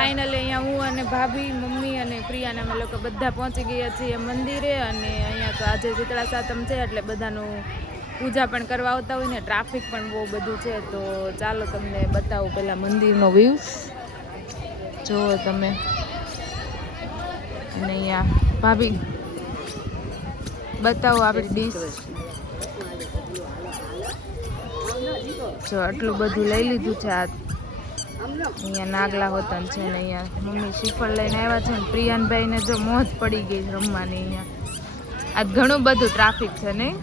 Finally અહીંયા હું અને ભાભી, મમ્મી અને પ્રિયા અમે લોકો બધા પહોંચી ગયા છીએ મંદિરે. અને અહીંયા તો આજે શીતળા સાતમ છે એટલે બધાનું પૂજા પણ કરવા આવતા હોય ને ટ્રાફિક પણ બહુ બધું છે. તો ચાલો તમને બતાવું પહેલાં મંદિરનો વ્યૂ. જુઓ તમે. અને અહીંયા ભાભી બતાવો આપણી ડીશ. જો આટલું બધું લઈ લીધું છે. આ અહીંયા નાગલા હોતન છે ને અહીંયા મમ્મી શ્રીફળ લઈને આવ્યા છે ને પ્રિયાનભાઈને જો મોજ પડી ગઈ રમવાની. અહીંયા આજ ઘણું બધું ટ્રાફિક છે નહીં?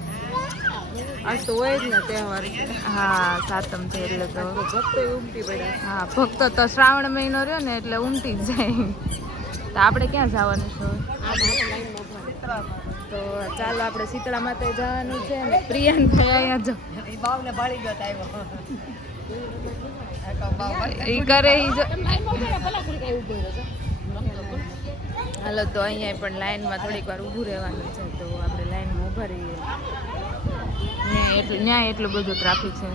આજ તો હોય જ ને તહેવાર. હા, સાતમ છે એટલે તો ભક્તો ઉમટી પડ્યા. હા, ભક્તો તો શ્રાવણ મહિનો રહ્યો ને એટલે ઉમટી જ જાય. તો આપણે ક્યાં જવાનું છે? તો ચાલો આપણે શીતળા માતા જવાનું છે ને પ્રિયાનભાઈ અહીંયા જો બાવને ભાળી ગયો આવ્યો ઈ કરે ઈ હાલો. તો અહીંયા પણ લાઈનમાં થોડીક વાર ઊભું રહેવાનું છે. તો આપણે લાઈનમાં ઊભા રહીએ ને એટલે ત્યાં એટલું બધું ટ્રાફિક છે.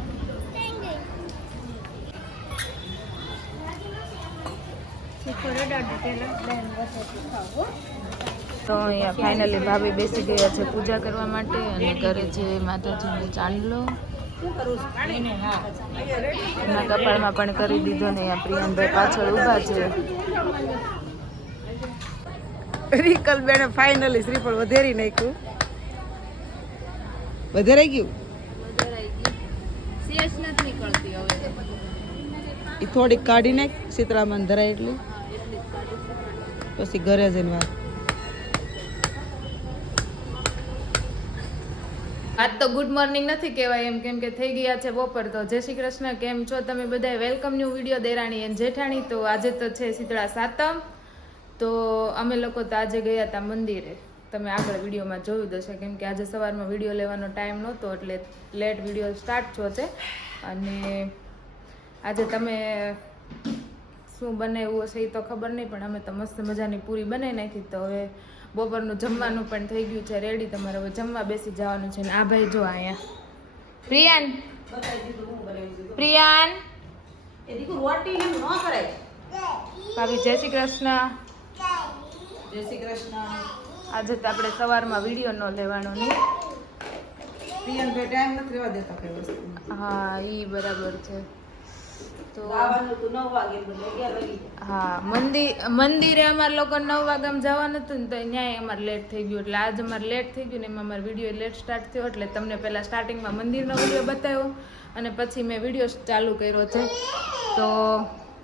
તો અહીંયા ફાઇનલી ભાભી બેસી ગયા છે પૂજા કરવા માટે અને કરે છે માતાજીનો ચાંદલો. એના કપાળમાં પણ કરી દીધો ને અહીંયા પ્રિયનભાઈ પાછળ ઊભા છે. રિકલ બેને ફાઇનલી શ્રીફળ વધેરી નાખ્યું. વધેરાઈ ગયું. શેષ નથી નીકળતી હવે. એ થોડીક કાઢી નાખ શીતળામાં ધરાય એટલી પછી ઘરે જઈને વાત. આજ તો ગુડ મોર્નિંગ નથી કહેવાય એમ, કેમ કે થઈ ગયા છે બપોર. તો જય શ્રી કૃષ્ણ, કેમ છો તમે બધા? વેલકમ ન્યુ વિડીયો દેરાણી અને જેઠાણી. તો આજે તો છે શીતળા સાતમ. તો અમે લોકો તો આજે ગયા હતા મંદિરે. તમે આગળ વિડીયોમાં જોયું હશે, કેમ કે આજે સવારમાં વિડીયો લેવાનો ટાઈમ નહોતો એટલે લેટ વિડીયો સ્ટાર્ટ થયો છે. અને આજે તમે શું બનાવ્યું હશે એ તો ખબર નહીં, પણ અમે તો મસ્ત મજાની પૂરી બનાવી નાખી. તો હવે બપોરનું જમવાનું પણ થઈ ગયું છે રેડી. તમારે હવે જમવા બેસી જવાનું છે. ને આ ભાઈ જો અહીંયા પ્રિયાન ભાભી જય શ્રી કૃષ્ણ. જય શ્રી કૃષ્ણ. આજે તો આપણે સવારમાં વિડીયો ન લેવાનો નહીં. પ્રિયનભાઈ ટાઈમ નથી રહેવા દેતા કઈ વસ્તુ. હા, ઈ બરાબર છે. તો આવવાનું તો 9 વાગે બને 11 વાગે. હા, મંદિરે અમારે લોકો 9 વાગ્યામાં જવાનું હતું ને તો ન્યાય અમારે લેટ થઈ ગયું. એટલે આજ અમારે લેટ થઈ ગયું ને એમાં અમારો વિડીયો લેટ સ્ટાર્ટ થયો. એટલે તમને પહેલાં સ્ટાર્ટિંગમાં મંદિરનો વિડીયો બતાવ્યો અને પછી મેં વિડીયો ચાલુ કર્યો છે. તો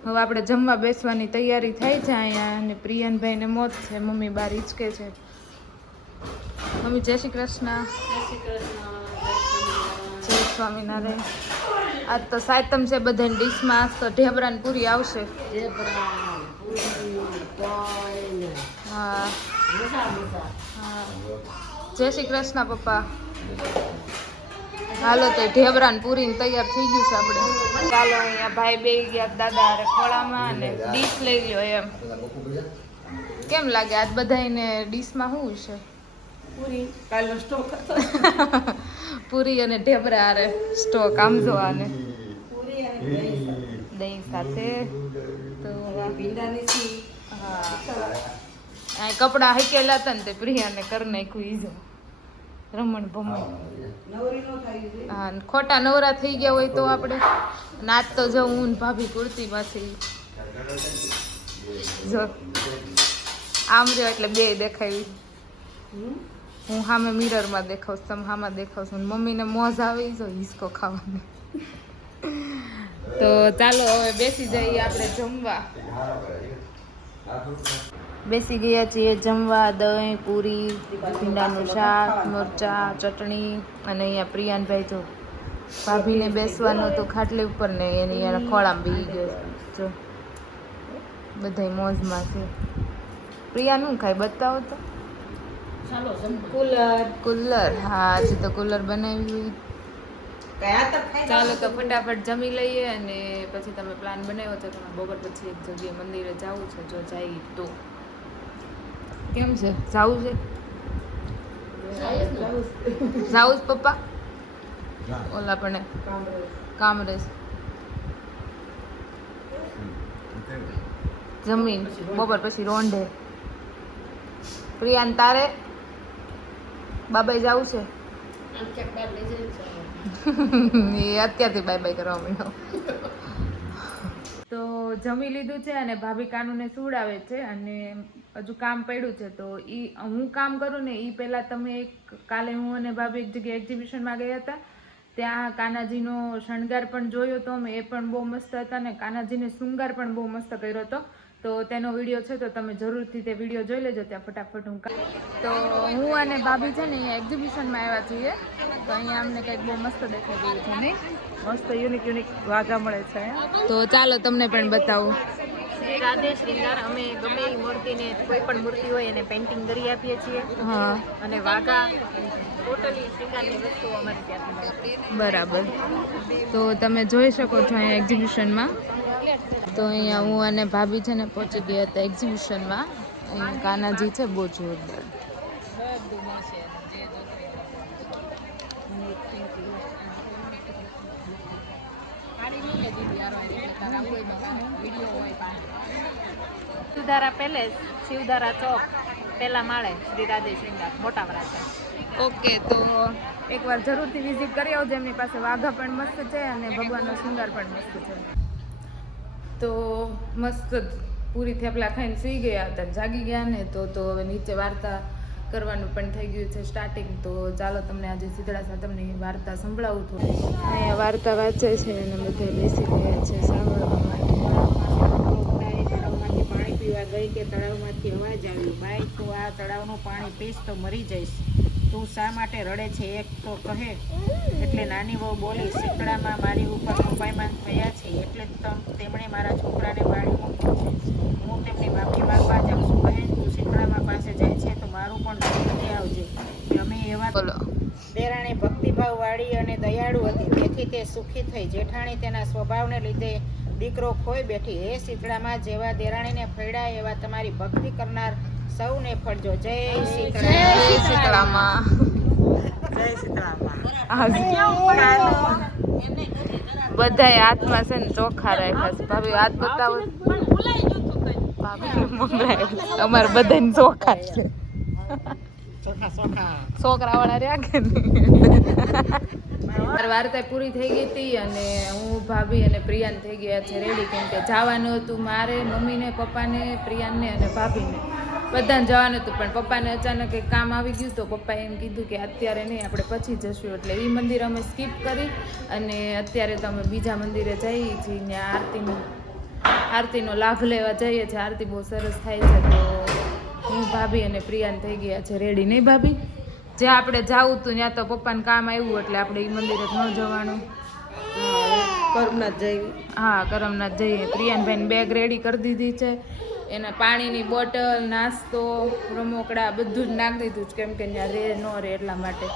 હવે આપણે જમવા બેસવાની તૈયારી થાય છે અહીંયા. અને પ્રિયનભાઈને મોત છે, મમ્મી બહાર હિંચકે છે. મમ્મી જય શ્રી કૃષ્ણ. જય સ્વામિનારાયણ. આજ તો સાતમ છે, બધાની ડીશમાં આજ તો ઢેબરા ને પૂરી આવશે. હા, જય શ્રી કૃષ્ણ પપ્પા. હાલો તો ઢેબરા ને પૂરી તૈયાર થઈ ગયું છે આપણે. ચાલો અહીંયા ભાઈ બે ગયા દાદા અરે ખોળામાં અને ડીશ લઈ લ્યો એમ. કેમ લાગે આજ બધાને ડીશમાં શું છે? પૂરી કાલનો સ્ટોક હતો. પૂરી અને ઢેબરા અરે સ્ટોક આમ જોવાને પૂરી અને દહીં સાથે. તો ભીંડાની સી. હા, આ કપડા હકેલા હતા ને તે પ્રિયાને કરી નાખ્યું. ઈ જો રમણ ભમણ. નવરી નો થાય છે. હા, ખોટા નવરા થઈ ગયા હોય તો આપણે નાચ તો જો હું ભાભી કુર્તી પાછી જો આમ રહ્યો એટલે બે દેખાવી. હું સામે મિરરમાં દેખાવશ, તમે સામે દેખાવશો. મમ્મીને મોજ આવી જો હિસકો ખાવાની. તો ચાલો હવે બેસી જઈએ આપણે જમવા. બેસી ગયા છીએ જમવા. દહીં, પૂરી, ભીંડાનું શાક, મરચાં, ચટણી. અને અહીંયા પ્રિયાનભાઈ જો ભાભીને બેસવાનું હતું ખાટલી ઉપર ને એની ખોળામાં બેસી ગયો. જો બધાય મોજમાં છે. પ્રિયા શું ખાય બતાવો તો. કુલર. હા, આજે તો કુલર બનાવ્યું. ચાલો તો ફટાફટ જમી લઈએ અને પછી તમે પ્લાન બનાવ્યો છે તમે બપોર પછી એક જગ્યાએ મંદિરે જવું છે. જો જાય તો કેમ છે? જવું છે? જાવું જ પપ્પા? ઓલા પણ કામરેજ જમીન બપોર પછી રોંઢે. પ્રિયાન તારે બાબાઈ જવું છે? એ અત્યારથી બાય બાય કરવા માંડ્યો. તો જમી લીધું છે અને ભાભી કાનુને સુવડાવે છે અને હજુ કામ પડ્યું છે. તો હું કામ કરું ને એ પહેલા તમે કાલે હું અને ભાભી એક જગ્યાએ એક્ઝિબિશનમાં ગયા હતા. ત્યાં કાનાજીનો શણગાર પણ જોયો હતો અમે, એ પણ બહુ મસ્ત હતા ને કાનાજીને શૃંગાર પણ બહુ મસ્ત કર્યો હતો. તો તેનો વિડીયો છે તો તમે જરૂરથી તે વિડીયો જોઈ લેજો. ત્યાં ફટાફટ હું તો હું અને ભાભી છે ને અહીંયા એક્ઝિબિશનમાં આવ્યા છીએ. તો અહીંયા અમને કંઈક બહુ મસ્ત દેખાઈ ગયું છે નહીં? મસ્ત યુનિક વાઘા મળે છે. તો ચાલો તમને પણ બતાવું. શ્રી રાધે શ્રીંગાર અમે ગમે એ મૂર્તિને કોઈ પણ મૂર્તિ હોય એને પેઇન્ટિંગ કરી આપીએ છીએ. હા અને વાઘા ટોટલી શ્રીંગારની વસ્તુઓ અમારી ત્યાંથી મળે. બરાબર. તો તમે જોઈ શકો છો અહીંયા એક્ઝિબિશનમાં. તો અહીંયા હું અને ભાભી છે ને પહોંચી ગયા હતા એક્ઝિબિશનમાં. અહીંયા કાનાજી છે બહુ જોરદાર. શિવધારા પેલેસ, શિવધારા ચોક, પહેલા માળે શ્રી રાધે શ્રીંગાર મોટા વરાછા. ઓકે, તો એકવાર જરૂરથી વિઝિટ કરી આવજો. એમની પાસે વાઘા પણ મસ્ત છે અને ભગવાનનો શૃંગાર પણ મસ્ત છે. તો મસ્ત પૂરી થેપલા ખાઈને સુઈ ગયા હતા, જાગી ગયા ને તો હવે નીચે વાર્તા કરવાનું પણ થઈ ગયું છે સ્ટાર્ટિંગ. તો ચાલો તમને આજે શીતળા સાતમની વાર્તા સંભળાવું થોડી. અહીંયા વાર્તા વાંચે છે અને બધા બેસી ગયા છે સાંભળવા માટે. તળાવમાંથી પાણી પીવા ગઈ કે તળાવમાંથી અવાજ આવ્યો, બાઈ તું આ તળાવનું પાણી પીશ તો મરી જઈશ, તું શા માટે રડે છે એક તો કહે. એટલે નાની વહુ બોલી, શીતળામાં મારી ઉપર કૃપાયમાન થયા છે એટલે તેમણે મારા છોકરાને બાળી મૂક્યો છે. હું તેમની માફી માંગવા જાઉં છું. બહેન તું શીતળામાં પાસે જાય છે તો મારું પણ લઈ આવજે. અમે એવા બોલો. દેરાણી ભક્તિભાવ વાળી અને દયાળુ હતી તેથી તે સુખી થઈ. જેઠાણી તેના સ્વભાવને લીધે દીકરો ખોઈ બેઠી. હે શીતળામાં જેવા દેરાણીને ફળ્યા એવા તમારી ભક્તિ કરનાર સૌને ફળજો. જય શીતળા. જય શીતળામાં. બધાય હાથમાં છે ને ચોખા રાખ્યા છે. ભાભી હાથ બતાવો. અમારે બધાને ચોખા છે. છોકરા વાળા રહ્યા કે વાર્તા પૂરી થઈ ગઈ હતી અને હું ભાભી અને પ્રિયાન થઈ ગયા છે રેડી. કેમ કે જવાનું હતું મારે, મમ્મીને, પપ્પાને, પ્રિયાનને અને ભાભીને બધાને જવાનું હતું. પણ પપ્પાને અચાનક એક કામ આવી ગયું તો પપ્પાએ એમ કીધું કે અત્યારે નહીં, આપણે પછી જશું. એટલે એ મંદિર અમે સ્કીપ કરી અને અત્યારે તો અમે બીજા મંદિરે જઈએ છીએ. ત્યાં આરતીનો લાભ લેવા જઈએ છીએ. આરતી બહુ સરસ થાય છે. તો હું ભાભી અને પ્રિયાન થઈ ગયા છે રેડી. નહીં ભાભી? જ્યાં આપણે જવું હતું ત્યાં તો પપ્પાને કામ આવ્યું એટલે આપણે એ મંદિરે જ ન જવાનું. કરમનાથ જઈએ. હા, કરમનાથ જઈએ. પ્રિયાનભાઈને બેગ રેડી કરી દીધી છે. એના પાણીની બોટલ, નાસ્તો, રમકડા બધું જ નાખી દીધું છે. કેમ કે ત્યાં રે ન રહે એટલા માટે.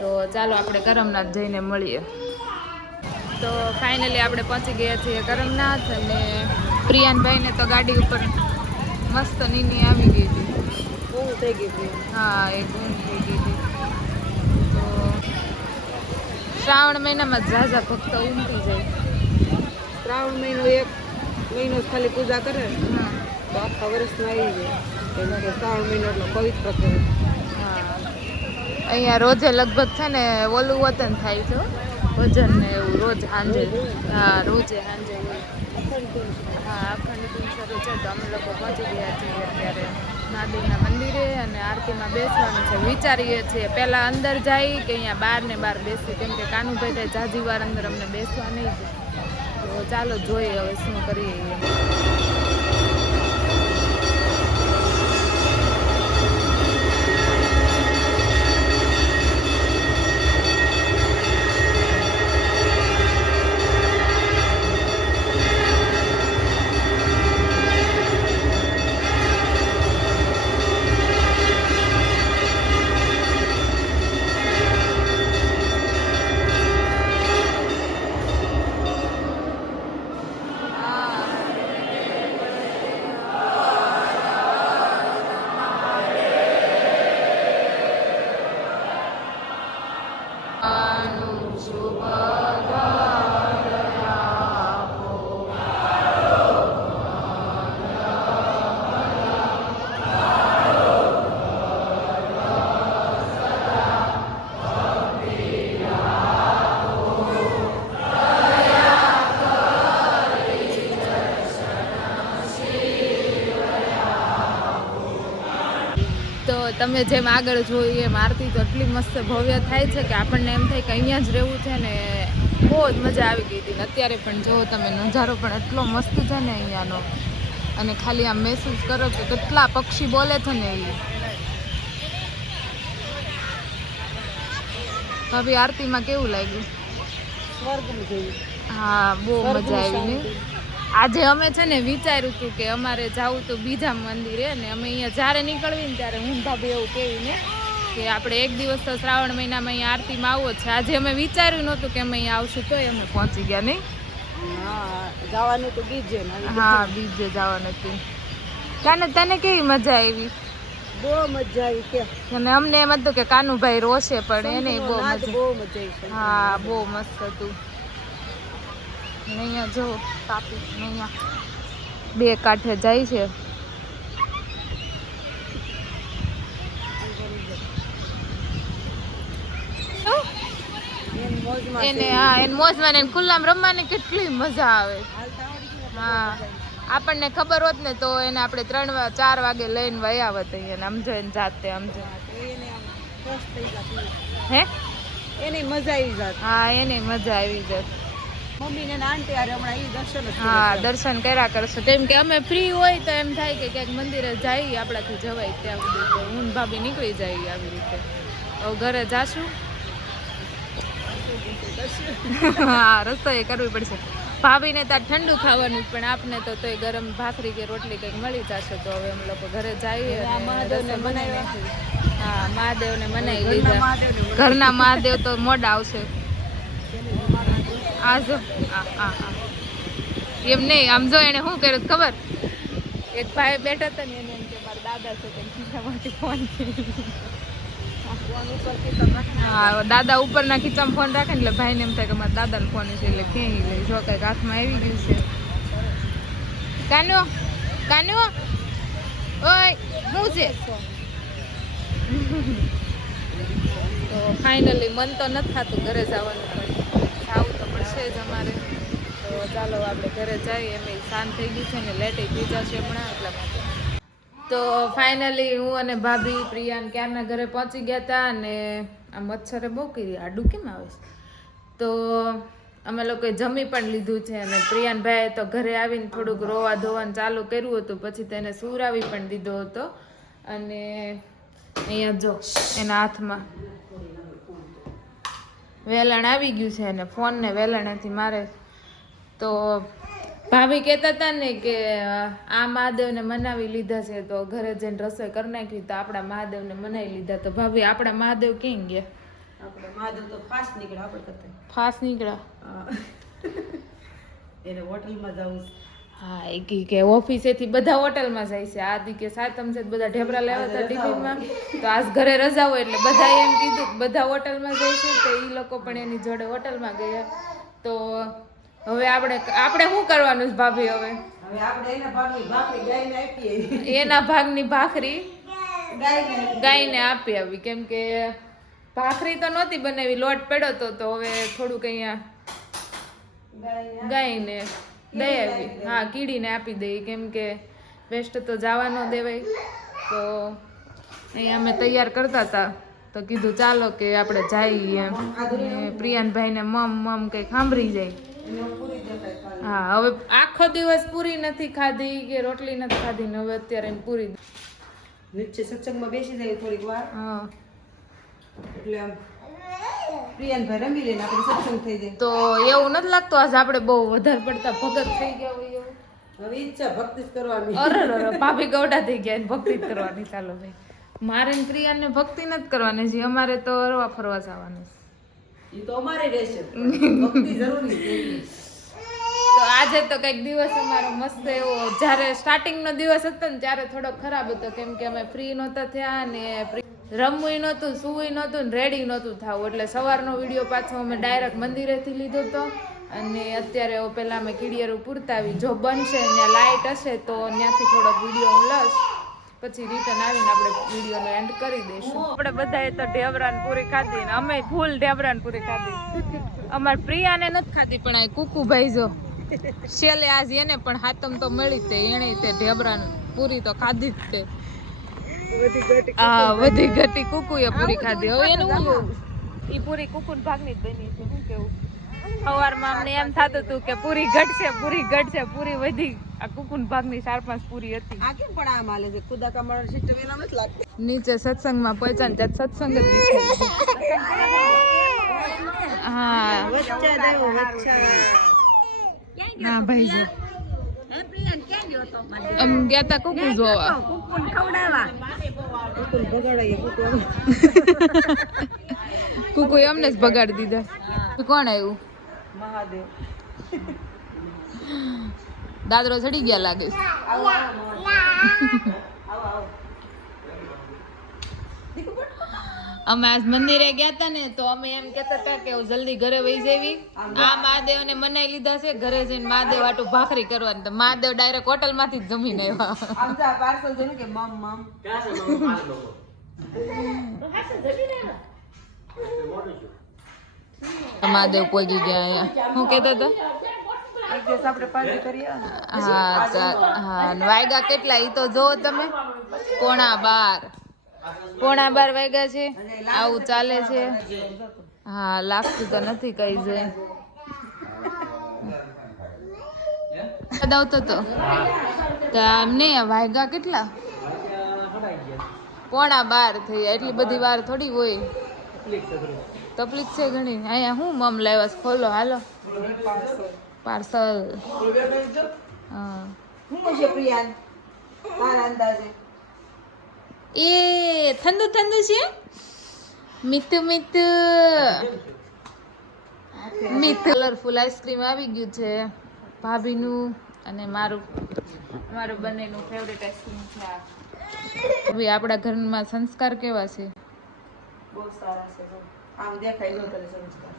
તો ચાલો આપણે કરમનાથ જઈને મળીએ. તો ફાઇનલી આપણે પહોંચી ગયા છીએ કરમનાથ અને પ્રિયાનભાઈને તો ગાડી ઉપર મસ્ત નીની આવી ગઈ હતી. ઊંઘ થઈ ગઈ હતી. હા, એક ઊંઘ થઈ ગઈ હતી. તો શ્રાવણ મહિનામાં ઝાઝા ભક્તો ઊંઘી જાય. શ્રાવણ મહિનો એક મહિનો જ ખાલી પૂજા કરે હા તો આખા વર્ષમાં આવી જાય. કેમ કે શ્રાવણ મહિનો એટલો પવિત્ર છે. હા, અહીંયા રોજે લગભગ છે ને ઓલું વતન થાય છે ભજન ને એવું રોજ સાંજે. હા, રોજે સાંજે હોય. હા, અખંડ ધૂન શરૂ છે. તો અમે લોકો પહોંચી ગયા છીએ અત્યારે મહાદેવના મંદિરે અને આરતીમાં બેસવાનું છે. વિચારીએ છીએ પહેલાં અંદર જાય કે અહીંયા બહાર ને બહાર બેસી. કેમ કે કાનુભાઈ થાય જાજી વાર અંદર અમને બેસવા નહીં દે. તો ચાલો જોઈએ હવે શું કરીએ. તમે જેમ આગળ જોઈ એમ આરતી તો એટલી મસ્ત ભવ્ય થાય છે કે આપણને એમ થાય કે અહીંયા જ રહેવું છે ને બહુ જ મજા આવી ગઈ હતી ને અત્યારે પણ જો તમે નજારો પણ એટલો મસ્ત છે ને અહીંયાનો અને ખાલી આમ મહેસૂસ કરો કે કેટલા પક્ષી બોલે છે ને એ ભાભી આરતીમાં કેવું લાગ્યું સ્વર્ગનું જેવું. હા બહુ મજા આવી ને આજે અમે છે ને વિચાર્યું હતું કે અમારે જવું તો બીજા મંદિરે ને અમે અહીંયા જ્યારે નીકળવી ને ત્યારે હું ભાભી એવું કેવી ને કે આપણે એક દિવસ તો શ્રાવણ મહિનામાં અહીંયા આરતીમાં આવવો છે આજે અમે વિચાર્યું નહોતું કે અમે અહીંયા આવશું તોય અમે પહોંચી ગયા નહીં હા જવાનું તો બીજે ને હા બીજે જવાનું હતું તને કેવી મજા આવી બહુ મજા આવી કે અને અમને એમ હતું કે કાનુભાઈ રોશે પણ એને બહુ મજા બહુ મજા આવી. હા બહુ મસ્ત હતું ને અહીંયા જો તાપી ને અહીંયા બે કાંઠે જાય છે એમ મોજમાં એને હા એને મોજમાં ને ખુલ્લામાં રમવાની કેટલી મજા આવે હા આપણને ખબર હોત ને તો એને આપણે 4 વાગે લઈને વયા આવત એને આમ જો એને જાતે આમ જો એને આમ ફ્રેશ થઈ જતી. હે એને મજા આવી જાત. હા એને મજા આવી જાય મમ્મી ને આંટી આરે હમણાં ઈ દર્શન જ હા દર્શન કર્યા કરશું કેમ કે અમે ફ્રી હોય તો એમ થાય કે ક્યાંક મંદિરે જઈએ આપણાથી જવાય ત્યાં સુધી તો હું ને ભાભી નીકળી જઈએ આવી રીતે હવે ઘરે જાશું હા રસોઈ કરવી પડશે ભાભીને ત્યાં ઠંડુ ખાવાનું પણ આપને તો તોય ગરમ ભાખરી કે રોટલી કંઈક મળી જશે તો હવે અમે લોકો ઘરે જઈએ આ અને મહાદેવને રસોઈ મનાવી બનાવી. હા મહાદેવને મનાવી ઘરના લીધા મહાદેવને મનાવી. ઘરના મહાદેવ તો મોડા આવશે આ જો એમ નહીં આમ જો એને શું કર્યું ખબર એક ભાઈ બેઠા હતા ને એને એમ કે મારા દાદા છે તેમ ખીચામાંથી ફોન હા દાદા ઉપરના ખીચામાં ફોન રાખે ને એટલે ભાઈને એમ થાય કે મારા દાદાનો ફોન છે એટલે ક્યાંય લઈ જો કંઈક હાથમાં આવી ગયું છે કાન્યો કાન્યો ઓય શું છે તો ફાઇનલી મન તો નથી થતું ઘરે જવાનું પણ જવું તો પડશે જ અમારે તો ચાલો આપણે ઘરે જઈએ એમ શાંત થઈ ગઈ છે ને લેટ થઈ જશે હમણાં એટલા માટે તો ફાઇનલી હું અને ભાભી પ્રિયાન ક્યારના ઘરે પહોંચી ગયા હતા અને આ મચ્છરે બહુ કરી આડું કેમ આવે છે તો અમે લોકોએ જમી પણ લીધું છે અને પ્રિયાનભાઈએ તો ઘરે આવીને થોડુંક રોવા ધોવાનું ચાલુ કર્યું હતું પછી તેને સુરાવી પણ દીધો હતો અને અહીંયા જો એના હાથમાં વેલણ આવી ગયું છે અને ફોનને વેલણેથી મારે તો ભાભી કહેતા હતા ને કે આ મહાદેવને મનાવી લીધા છે તો ઘરે જઈને રસોઈ કરી નાખી તો આપણા મહાદેવને મનાવી લીધા તો ભાભી આપણા મહાદેવ ક્યાં ગયા આપણે મહાદેવ તો ફાસ્ટ નીકળ્યા આપણે કરતા. ફાસ નીકળ્યા હા. એને હોટલમાં જવું છે. હા એ કી કે ઓફિસેથી બધા હોટલમાં જાય છે આ દી કે સાતમ છે તો બધા ઢેબરા લેવા હતા ટિફિનમાં તો આજ ઘરે રજા હોય એટલે બધા એમ કીધું કે બધા હોટલમાં જાય છે તો એ લોકો પણ એની જોડે હોટલમાં ગયા તો હવે આપણે શું કરવાનું છે ભાભી હવે હવે આપણે એના ભાગની ભાખરી ગાયને આપીએ. એના ભાગની ભાખરી ગાયને ગાયને આપી આવી કેમ કે ભાખરી તો નહોતી બનાવી લોટ પડ્યો તો હવે થોડુંક અહીંયા ગાયને દઈ આવી હા કીડીને આપી દઈ કેમ કે વેસ્ટ તો જવા ન દેવાય તો અહીંયા અમે તૈયાર કરતા હતા તો કીધું ચાલો કે આપણે જઈએ એમ પ્રિયાનભાઈને મમ કંઈક સાંભળી જાય હા હવે આખો દિવસ પૂરી નથી ખાધી કે રોટલી નથી ખાધી ને હવે અત્યારે એને પૂરી નીચે સત્સંગમાં બેસી જાય થોડીક વાર હા એટલે આમ પ્રિયાનભાઈ રમી લઈને આપણે સત્સંગ થઈ જાય. તો એવું નથી લાગતું આજે આપણે બહુ વધારે પડતા ભગત થઈ ગયા હોય એવું હવે ઈચ્છા ભક્તિ જ કરવાની. અરે ભાભી ગૌડા થઈ ગયા એને ભક્તિ જ કરવાની ચાલો ભાઈ મારે ને પ્રિયાને ભક્તિ નથી કરવાની છે અમારે તો હરવા ફરવા જવાનું છે એ તો અમારે રહેશે ભક્તિ જરૂરી છે. તો આજે તો કંઈક દિવસ અમારો મસ્ત એવો જ્યારે સ્ટાર્ટિંગનો દિવસ હતો ને ત્યારે થોડો ખરાબ હતો કેમ કે અમે ફ્રી નહોતા થયા અને રમવું નહોતું સૂવું નહોતું ને રેડી નહોતું થવું એટલે સવારનો વિડીયો પાછો અમે ડાયરેક્ટ મંદિરેથી લીધો હતો અને અત્યારે પહેલાં અમે કીડિયારું પૂરતા આવી જો બનશે ત્યાં લાઇટ હશે તો ત્યાંથી થોડોક વિડીયો હું લઈશ પછી રિટર્ન આવીને આપણે વિડીયોનો એન્ડ કરી દઈશું આપણે બધાએ તો ઢેબરાન પૂરી ખાધી ને અમે ફૂલ ઢેબરાન પૂરી ખાધી અમારે પ્રિયાને નથી ખાધી પણ આ કુકુભાઈ જો છેલ્લે આજ એને પણ હાતમ તો મળી તે એને તે ઢેબરાન પૂરી તો ખાધી જ તે હા વધી ઘટી કુકુએ પૂરી ખાધી. હવે એનું ઈ પૂરી કુકુન ભાગની જ બની છે. શું કેવું? સવારમાં અમને એમ થતું હતું કે પૂરી ઘટશે, પૂરી વધી. આ કુકુન ભાગની 4-5 પૂરી હતી. આ કેમ પણ આમ હાલે છે? ખુદા કમળ સિસ્ટમ એના નથી લાગતી. નીચે સત્સંગમાં પહોંચ્યા ને ત્યાં સત્સંગ જ દીખાય. હા ના ભાઈ જો આમ ગયા તા કુકુ જોવા. કુકુ અમને જ બગાડી દીધા. કોણ આવ્યું? મહાદેવ. દાદરો ચડી ગયા લાગે છે. અમે આજ મંદિરે ગયા તા ને તો અમે એમ કેતા હતા કે જલ્દી ઘરે વહી જવી. આ મહાદેવ ને મનાઈ લીધા છે ઘરે જઈને મહાદેવ આટું ભાખરી કરવાની. તો મહાદેવ ડાયરેક્ટ હોટલ માંથી જ જમીને આવ્યા. આમ તો પાર્સલ છે ને કે મમ મહાદેવ પહોંચી ગયા અહીંયા. હું કેતા હતા? એક દિવસ આપણે પાર્ટી કરીએ. હા હા વાયગા કેટલા ઈ તો જોવો તમે. 11:30 વાગ્યા છે. આવું ચાલે છે. હા લાગતું તો નથી કઈ જોઈ. આવતો તો એમને વાયગા કેટલા 11:30 થઈ. એટલી બધી વાર થોડી હોય. તકલીફ છે ઘણી. અહીંયા હું મમ લાવ્યા ખોલો હાલો પાર્સલ. હા હું છે પ્રિયાન તારા અંદાજે એ ઠંડુ છે. મિત કલરફુલ આઈસ્ક્રીમ આવી ગયું છે ભાભીનું અને મારું બંનેનું ફેવરેટ આઈસ્ક્રીમ છે આ. ભાઈ આપણા ઘરમાં સંસ્કાર કેવા છે? બહુ સારા છે. આમ દેખાય નો તને સંસ્કાર.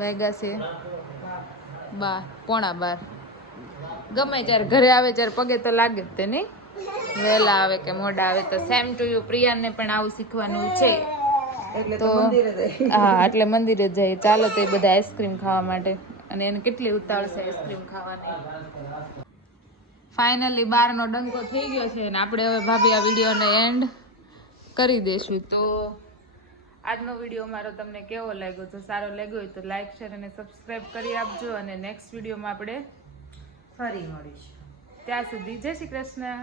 વાગ્યા છે 11:30. ગમે ત્યારે ઘરે આવે ત્યારે પગે તો લાગે જ તે નહીં. વહેલા આવે કે મોડા આવે તો સેમ ટુ યુ. પ્રિયાને પણ આવું શીખવાનું છે એટલે તો તો મંદિરે જાય. હા એટલે મંદિરે જાય. ચાલો તો એ બધા આઈસ્ક્રીમ ખાવા માટે. અને એને કેટલી ઉતાવળ છે આઈસ્ક્રીમ ખાવાની. ફાઇનલી 12નો ડંકો થઈ ગયો છે અને આપણે હવે ભાભી આ વિડીયોને એન્ડ કરી દઈશું. તો આજનો વિડીયો મારો તમને કેવો લાગ્યો? જો સારો લાગ્યો હોય તો લાઈક શેર અને સબસ્ક્રાઈબ કરી આપજો. અને નેક્સ્ટ વિડીયોમાં આપણે ફરી મળીશું. ત્યાં સુધી જય શ્રી કૃષ્ણ.